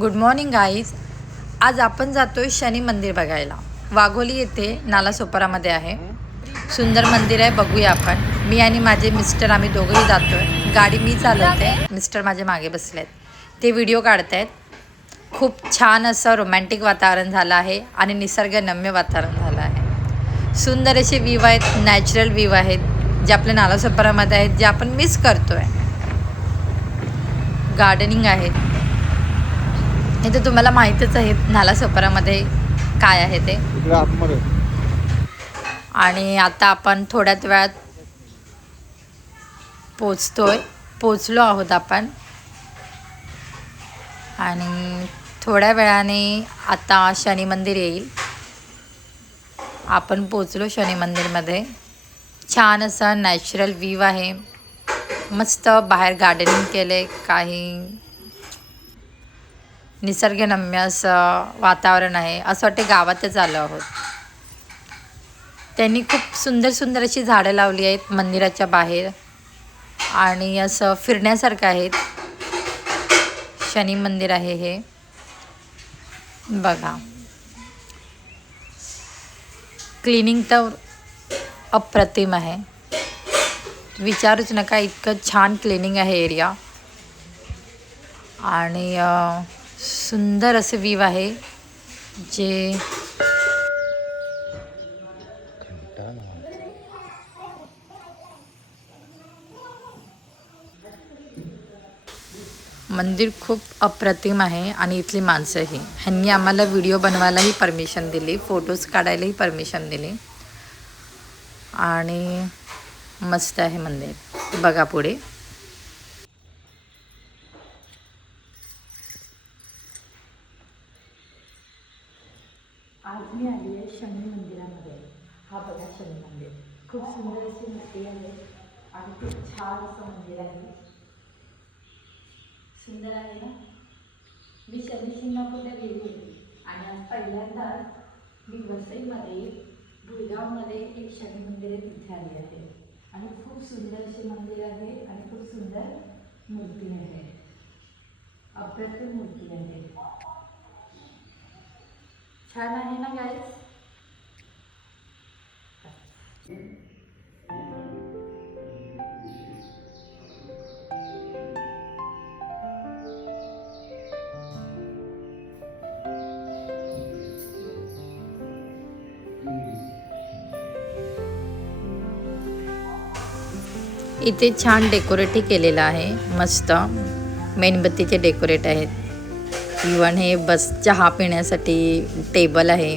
Good morning guys. आज आपण जातोय शनी मंदिर बघायला. वाघोली येथे नालासोपारामध्ये आहे. सुंदर मंदिर आहे, बघूया आपण. मी आणि माझे मिस्टर आम्ही दोघंही जातोय. गाडी मी चालवते, मिस्टर माझे मागे बसलेत, ते व्हिडिओ काढतायत. खूप छान असं रोमॅन्टिक वातावरण झालं आहे आणि निसर्गरम्य वातावरण झालं आहे. सुंदर असे व्ह्यू आहेत, नॅचरल व्ह्यू आहेत जे आपल्या नालासोपारामध्ये आहेत, जे आपण मिस करतोय. गार्डनिंग आहेत इथे, तुम्हाला माहीतच आहे नालासोपारामध्ये काय आहे ते. आणि आता आपण थोड्याच वेळात पोचलो आहोत आपण. आणि थोड्या वेळाने आता शनी मंदिर येईल. आपण पोचलो शनी मंदिरमध्ये. छान असा नॅचरल व्ह्यू आहे, मस्त बाहेर गार्डनिंग केले, काही निसर्गरम्य असं वातावरण आहे. असं वाटते गावातच आलो आहोत. त्यांनी खूप सुंदर सुंदर अशी झाडं लावली आहेत मंदिराच्या बाहेर आणि असं फिरण्यासारखं आहेत. शनी मंदिर आहे हे बघा. क्लिनिंग तर अप्रतिम आहे, विचारूच नका, इतकं छान क्लिनिंग आहे एरिया. आणि सुंदर असे व्ह्यू आहे जे मंदिर खूप अप्रतिम आहे. आणि इथली माणसंही, ह्यांनी आम्हाला व्हिडिओ बनवायलाही परमिशन दिली, फोटोज काढायलाही परमिशन दिली. आणि मस्त आहे मंदिर, बघा पुढे. आज मी आली आहे शनी मंदिरामध्ये. हा बघा शनी मंदिर, खूप सुंदर अशी मूर्ती आहे आणि खूप छान असं मंदिर आहे. सुंदर आहे ना. मी शनी शिंगणापूरला गेली होती आणि आज पहिल्यांदाच मी वसईमध्ये भुईगावमध्ये एक शनी मंदिर आहे, तिथे आली आहे. आणि खूप सुंदर असे मंदिर आहे आणि खूप सुंदर मूर्ती आहे, अप्रतिम मूर्ती आहे. छान आहे ना गाईस. इथे छान डेकोरेटही केलेलं आहे, मस्त मेणबत्तीचे डेकोरेट आहेत. इवन हे बस चहा पिण्यासाठी टेबल आहे.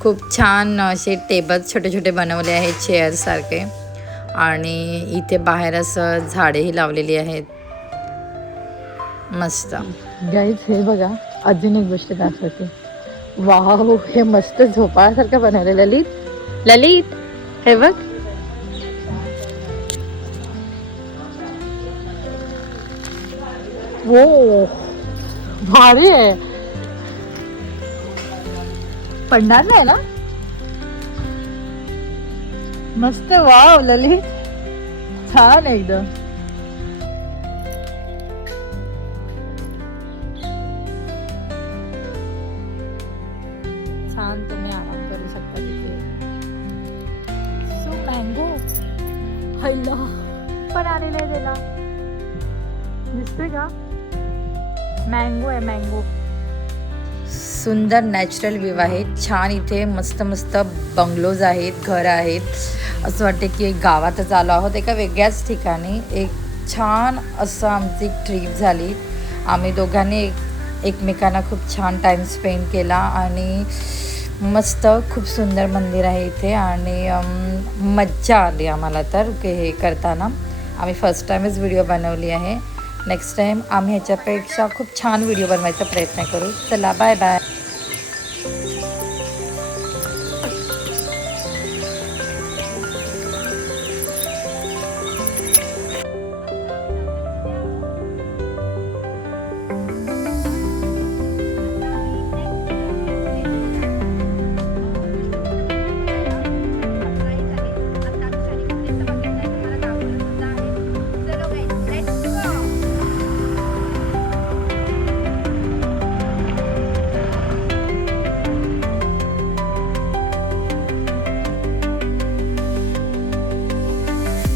खूप छान असे टेबल छोटे छोटे बनवले आहेत, चेअरसारखे. आणि इथे बाहेर असं झाडेही लावलेली आहेत, मस्त. गाईज हे बघा, अजून एक गोष्ट दाखवते. वाव, हे मस्त झोपाळ्यासारखं बनवलं. ललित ललित हे बघ. हो, भारी आहे. पडणार नाही ना. मस्त. वाव ललित, छान एकदम. छान, तुम्ही आराम करू शकता तिथे. सो मँगो हल्ला पण आलेलं आहे त्याला, दिसतोय का? मँगो आहे, मँगो. सुंदर नॅचरल व्ह्यू आहे, छान. इथे मस्त मस्त बंगलोज आहेत, घर आहेत. असं वाटते की एक गावातच आलो आहोत, एका वेगळ्याच ठिकाणी. एक छान असं आमची ट्रीप झाली. आम्ही दोघांनी एकमेकांना खूप छान टाईम स्पेंड केला. आणि मस्त खूप सुंदर मंदिर आहे इथे. आणि मज्जा आली आम्हाला तर हे करताना. आम्ही फर्स्ट टाईमच व्हिडिओ बनवली आहे. नेक्स्ट टाईम आम्ही ह्याच्यापेक्षा खूप छान व्हिडिओ बनवायचा प्रयत्न करू. चला, बाय बाय.